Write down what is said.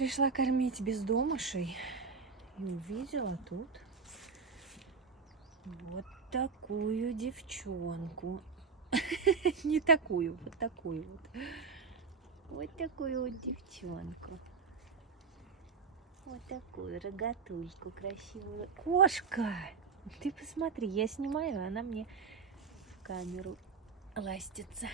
Пришла кормить бездомышей и увидела тут вот такую девчонку. Не такую, вот такую вот. Вот такую вот девчонку. Вот такую рогатульку красивую. Кошка! Ты посмотри, я снимаю, она мне в камеру ластится.